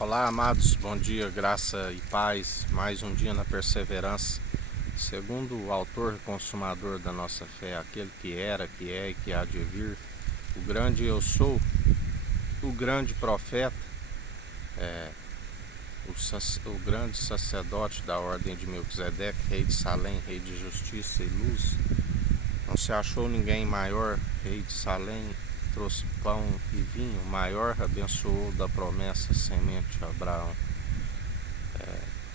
Olá, amados, bom dia, graça e paz. Mais um dia na perseverança. Segundo o autor e consumador da nossa fé, aquele que era, que é e que há de vir, o grande eu sou, o grande profeta, o grande sacerdote da ordem de Melquisedeque, rei de Salém, rei de justiça e luz. Não se achou ninguém maior, rei de Salém, trouxe pão e vinho, maior abençoou da promessa semente Abraão.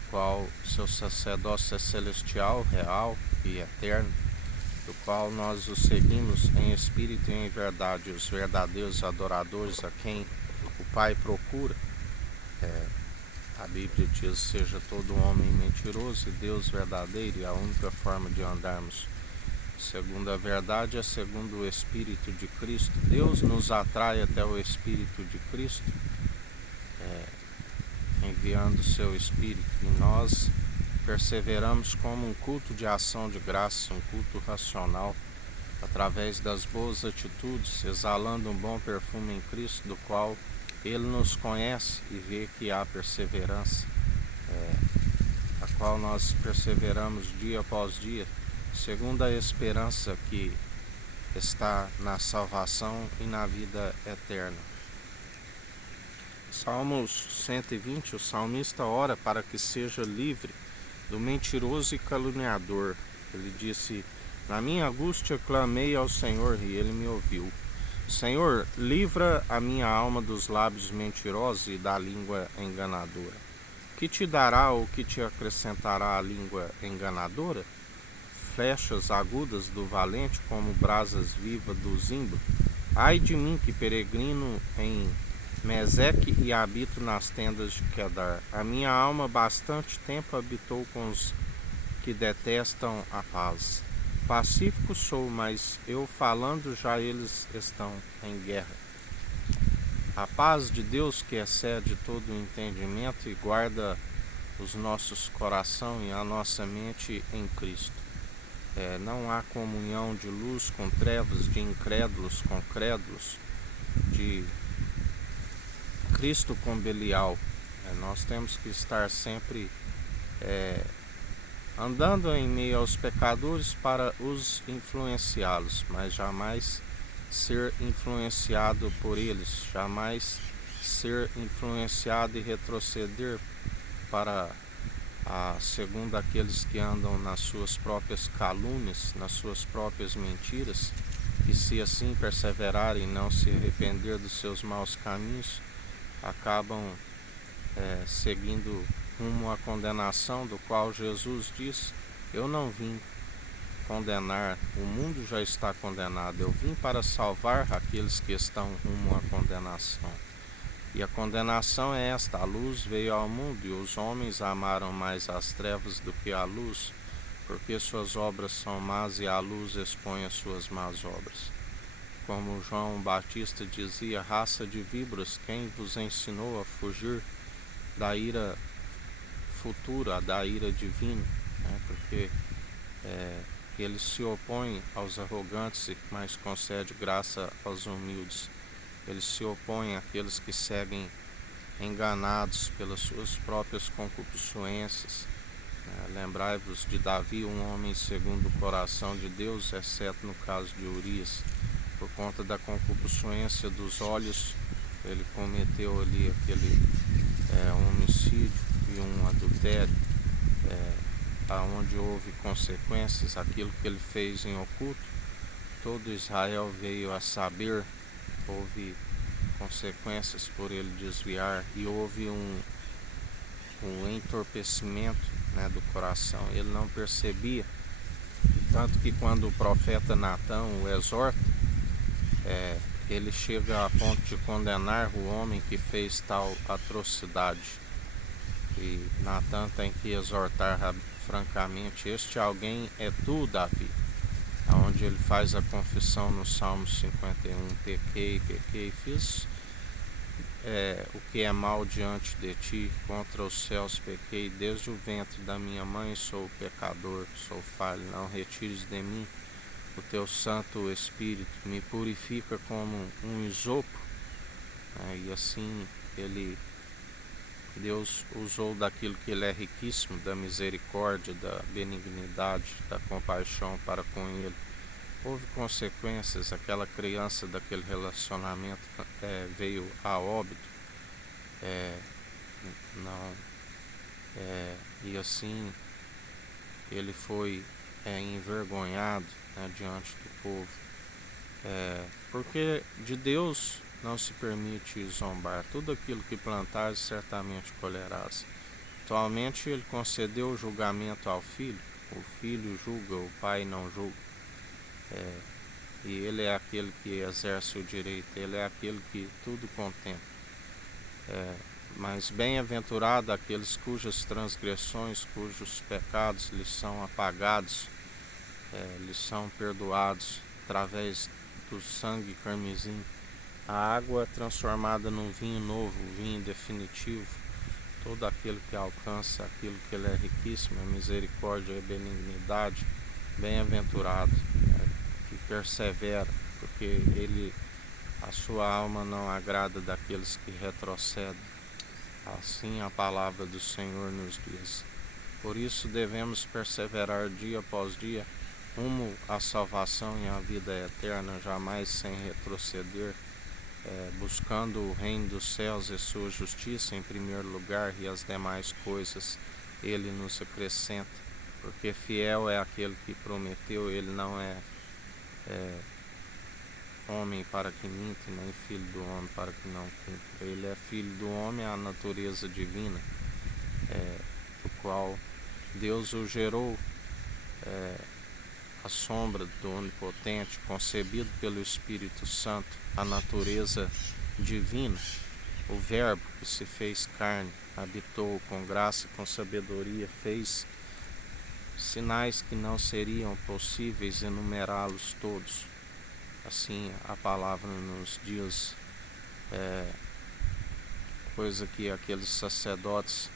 Qual seu sacerdócio é celestial, real e eterno, do qual nós o seguimos em espírito e em verdade, os verdadeiros adoradores a quem o Pai procura. A Bíblia diz: seja todo homem mentiroso e Deus verdadeiro, e a única forma de andarmos segundo a verdade é segundo o Espírito de Cristo. Deus nos atrai até o Espírito de Cristo, enviando o seu Espírito, e nós perseveramos como um culto de ação de graça, um culto racional, através das boas atitudes, exalando um bom perfume em Cristo, do qual Ele nos conhece e vê que há perseverança, a qual nós perseveramos dia após dia, segundo a esperança que está na salvação e na vida eterna. Salmos 120, o salmista ora para que seja livre do mentiroso e caluniador. Ele disse: na minha angústia clamei ao Senhor e Ele me ouviu. Senhor, livra a minha alma dos lábios mentirosos e da língua enganadora. Que te dará ou que te acrescentará a língua enganadora? Flechas agudas do valente como brasas vivas do zimbro. Ai de mim que peregrino em Meseque e habito nas tendas de Quedar. A minha alma bastante tempo habitou com os que detestam a paz. Pacífico sou, mas eu falando já eles estão em guerra. A paz de Deus, que excede todo o entendimento e guarda os nossos corações e a nossa mente em Cristo. Não há comunhão de luz com trevas, de incrédulos com crédulos, de Cristo com Belial. Nós temos que estar sempre andando em meio aos pecadores para os influenciá-los, mas jamais ser influenciado por eles, jamais ser influenciado e retroceder para segundo aqueles que andam nas suas próprias calúnias, nas suas próprias mentiras, e se assim perseverarem e não se arrepender dos seus maus caminhos, acabam seguindo rumo à condenação, do qual Jesus diz: eu não vim condenar, o mundo já está condenado, eu vim para salvar aqueles que estão rumo à condenação. E a condenação é esta: a luz veio ao mundo e os homens amaram mais as trevas do que a luz, porque suas obras são más e a luz expõe as suas más obras. Como João Batista dizia: raça de víboras, quem vos ensinou a fugir da ira futura, da ira divina? Porque ele se opõe aos arrogantes, mas concede graça aos humildes. Ele se opõe àqueles que seguem enganados pelas suas próprias concupiscências. Lembrai-vos de Davi, um homem segundo o coração de Deus, exceto no caso de Urias. Por conta da concupiscência dos olhos, ele cometeu ali aquele homicídio e um adultério, aonde houve consequências, aquilo que ele fez em oculto, todo Israel veio a saber, houve consequências por ele desviar e houve um entorpecimento do coração. Ele não percebia, tanto que quando o profeta Natã o exorta, ele chega a ponto de condenar o homem que fez tal atrocidade. E Natã tem que exortar francamente: este alguém é tu, Davi. Onde ele faz a confissão no Salmo 51, pequei, fiz o que é mal diante de ti, contra os céus pequei, desde o ventre da minha mãe sou pecador, sou falho, não retires de mim o teu Santo Espírito, me purifica como um isopo, e assim ele Deus usou daquilo que ele é riquíssimo, da misericórdia, da benignidade, da compaixão para com ele. Houve consequências, aquela criança daquele relacionamento veio a óbito, não, e assim ele foi envergonhado, né, diante do povo, porque de Deus não se permite zombar. Tudo aquilo que plantares certamente colherás. Atualmente ele concedeu o julgamento ao filho. O filho julga, o pai não julga. E ele é aquele que exerce o direito, ele é aquele que tudo contempla. Mas bem-aventurado aqueles cujas transgressões, cujos pecados lhes são apagados, lhes são perdoados através do sangue carmesim. A água transformada num vinho novo, vinho definitivo. Todo aquele que alcança aquilo que ele é riquíssimo, a misericórdia e a benignidade, bem-aventurado, que persevera, porque a sua alma não agrada daqueles que retrocedem. Assim a palavra do Senhor nos diz. Por isso devemos perseverar dia após dia, rumo à salvação e à vida eterna, jamais sem retroceder, buscando o reino dos céus e sua justiça em primeiro lugar, e as demais coisas ele nos acrescenta, porque fiel é aquele que prometeu. Ele não é homem para que minta, nem filho do homem para que não cumpra. Ele é filho do homem, a natureza divina, do qual Deus o gerou, a sombra do Onipotente, concebido pelo Espírito Santo, a natureza divina, o Verbo que se fez carne, habitou com graça e com sabedoria, fez sinais que não seriam possíveis enumerá-los todos. Assim a palavra nos diz, coisa que aqueles sacerdotes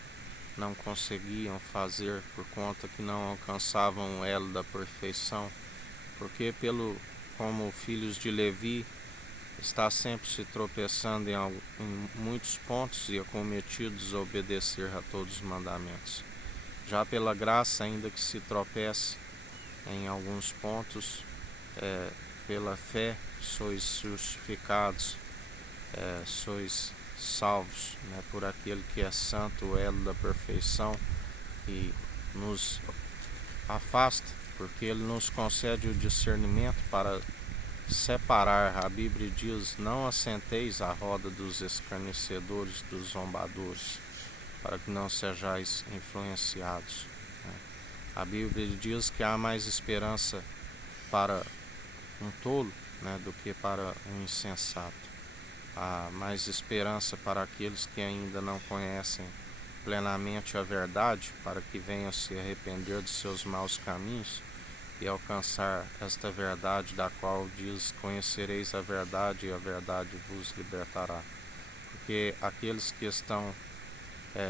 não conseguiam fazer por conta que não alcançavam o elo da perfeição, porque como filhos de Levi, está sempre se tropeçando em muitos pontos e acometido de desobedecer a todos os mandamentos. Já pela graça, ainda que se tropece em alguns pontos, pela fé sois justificados, sois salvos, né, por aquele que é santo, o elo da perfeição, e nos afasta, porque ele nos concede o discernimento para separar. A Bíblia diz: não assenteis à roda dos escarnecedores, dos zombadores, para que não sejais influenciados. A Bíblia diz que há mais esperança para um tolo, né, do que para um insensato. Há mais esperança para aqueles que ainda não conhecem plenamente a verdade, para que venham se arrepender de seus maus caminhos e alcançar esta verdade, da qual diz: conhecereis a verdade e a verdade vos libertará. Porque aqueles que estão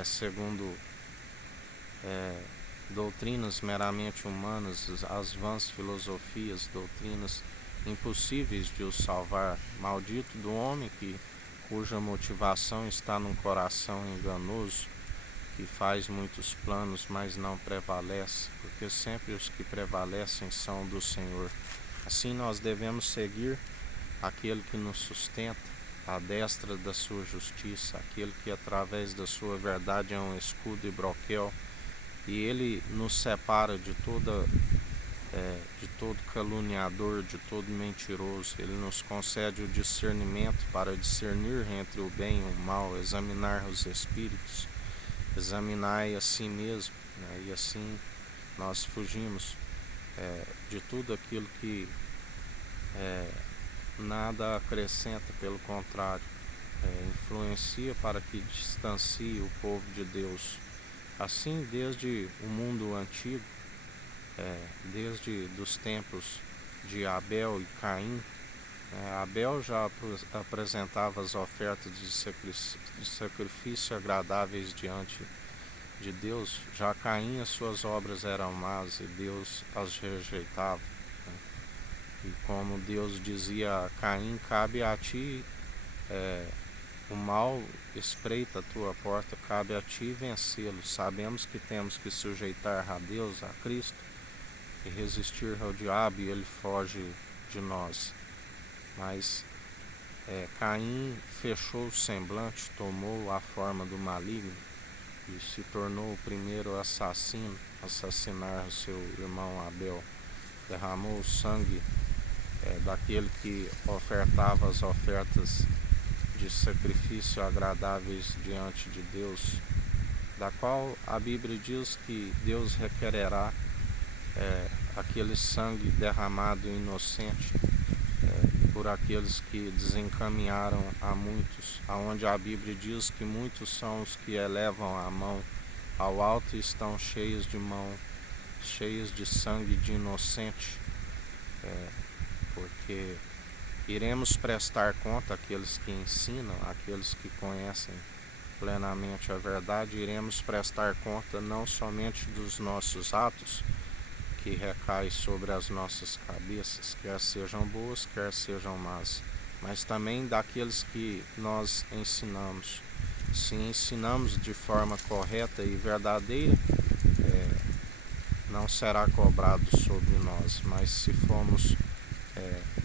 segundo doutrinas meramente humanas, as vãs filosofias, doutrinas impossíveis de os salvar. Maldito do homem cuja motivação está num coração enganoso, que faz muitos planos, mas não prevalece, porque sempre os que prevalecem são do Senhor. Assim nós devemos seguir aquele que nos sustenta, à destra da sua justiça, aquele que através da sua verdade é um escudo e broquel, e ele nos separa de todo caluniador, de todo mentiroso. Ele nos concede o discernimento para discernir entre o bem e o mal, examinar os espíritos, examinai a si mesmo, né? E assim nós fugimos de tudo aquilo que nada acrescenta, pelo contrário, influencia para que distancie o povo de Deus. Assim, desde o mundo antigo, desde dos tempos de Abel e Caim, Abel já apresentava as ofertas de sacrifício agradáveis diante de Deus. Já Caim, as suas obras eram más e Deus as rejeitava, né? E como Deus dizia a Caim: cabe a ti o mal espreita a tua porta, cabe a ti vencê-lo. Sabemos que temos que sujeitar a Deus, a Cristo, e resistir ao diabo, e ele foge de nós. Mas Caim fechou o semblante, tomou a forma do maligno e se tornou o primeiro assassino a assassinar o seu irmão Abel. Derramou o sangue daquele que ofertava as ofertas de sacrifício agradáveis diante de Deus, da qual a Bíblia diz que Deus requererá aquele sangue derramado inocente por aqueles que desencaminharam a muitos, aonde a Bíblia diz que muitos são os que elevam a mão ao alto e estão cheios de sangue de inocente, porque iremos prestar conta àqueles que ensinam, àqueles que conhecem plenamente a verdade, iremos prestar conta não somente dos nossos atos, que recai sobre as nossas cabeças, quer sejam boas, quer sejam más, mas também daqueles que nós ensinamos. Se ensinamos de forma correta e verdadeira, não será cobrado sobre nós, mas se formos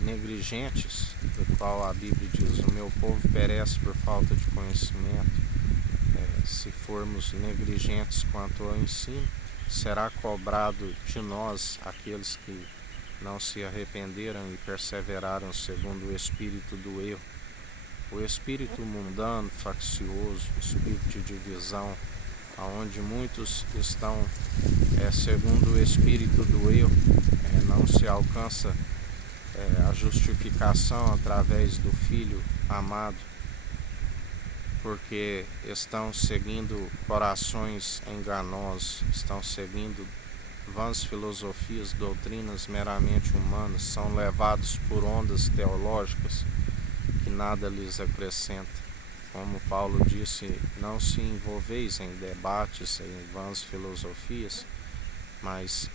negligentes, do qual a Bíblia diz: o meu povo perece por falta de conhecimento, se formos negligentes quanto ao ensino, será cobrado de nós aqueles que não se arrependeram e perseveraram segundo o espírito do erro. O espírito mundano, faccioso, o espírito de divisão, aonde muitos estão segundo o espírito do erro, não se alcança a justificação através do Filho amado, porque estão seguindo corações enganosos, estão seguindo vãs filosofias, doutrinas meramente humanas, são levados por ondas teológicas que nada lhes acrescenta. Como Paulo disse, não se envolveis em debates, em vãs filosofias, mas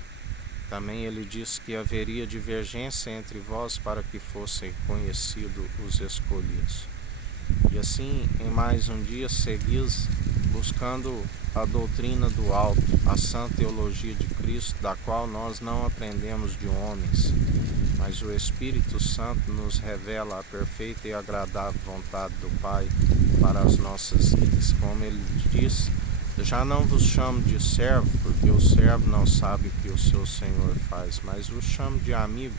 também ele disse que haveria divergência entre vós para que fossem conhecidos os escolhidos. E assim, em mais um dia, seguis buscando a doutrina do alto, a sã teologia de Cristo, da qual nós não aprendemos de homens, mas o Espírito Santo nos revela a perfeita e agradável vontade do Pai para as nossas vidas. Como ele diz: já não vos chamo de servo, porque o servo não sabe o que o seu Senhor faz, mas vos chamo de amigo,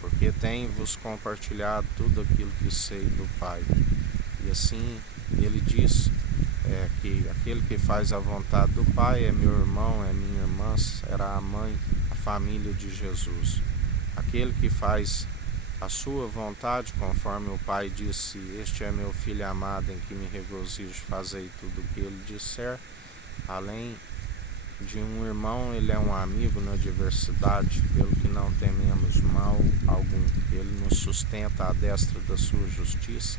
porque tenho-vos compartilhado tudo aquilo que sei do Pai. E assim ele diz que aquele que faz a vontade do Pai é meu irmão, é minha irmã, será a mãe, a família de Jesus. Aquele que faz a sua vontade, conforme o Pai disse: este é meu filho amado, em que me regozijo, fazei tudo o que ele disser. Além de um irmão, ele é um amigo na diversidade, pelo que não tememos mal algum. Ele nos sustenta à destra da sua justiça,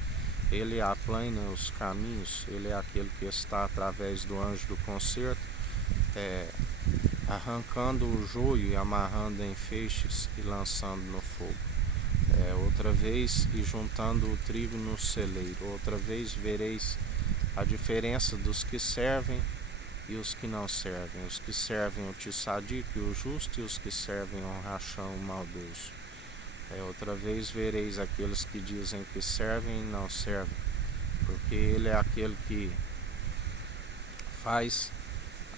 ele aplana os caminhos, ele é aquele que está através do anjo do concerto, arrancando o joio e amarrando em feixes e lançando no fogo. Outra vez, e juntando o trigo no celeiro. Outra vez vereis a diferença dos que servem e os que não servem. Os que servem o tissadico e o justo, e os que servem o rachão, o maldoso. Outra vez vereis aqueles que dizem que servem e não servem, porque ele é aquele que faz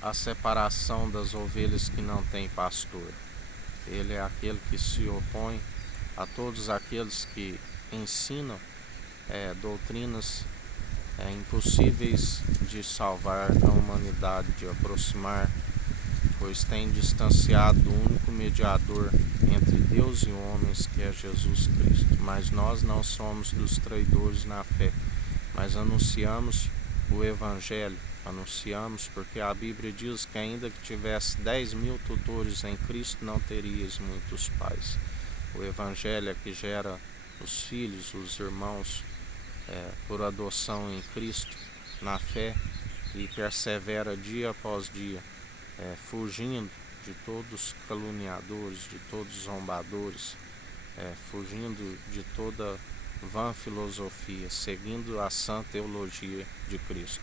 a separação das ovelhas que não têm pastor. Ele é aquele que se opõe a todos aqueles que ensinam doutrinas impossíveis de salvar a humanidade, de aproximar, pois tem distanciado o único mediador entre Deus e homens, que é Jesus Cristo. Mas nós não somos dos traidores na fé, mas anunciamos o Evangelho, anunciamos porque a Bíblia diz que ainda que tivesse 10.000 tutores em Cristo, não terias muitos pais. O Evangelho é que gera os filhos, os irmãos, por adoção em Cristo, na fé, e persevera dia após dia, fugindo de todos caluniadores, de todos zombadores, fugindo de toda vã filosofia, seguindo a sã teologia de Cristo.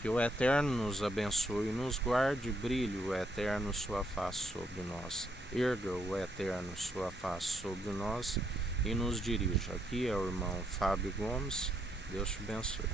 Que o Eterno nos abençoe e nos guarde, brilhe o Eterno sua face sobre nós, erga o Eterno sua face sobre nós e nos dirija. Aqui é o irmão Fábio Gomes. Deus te abençoe.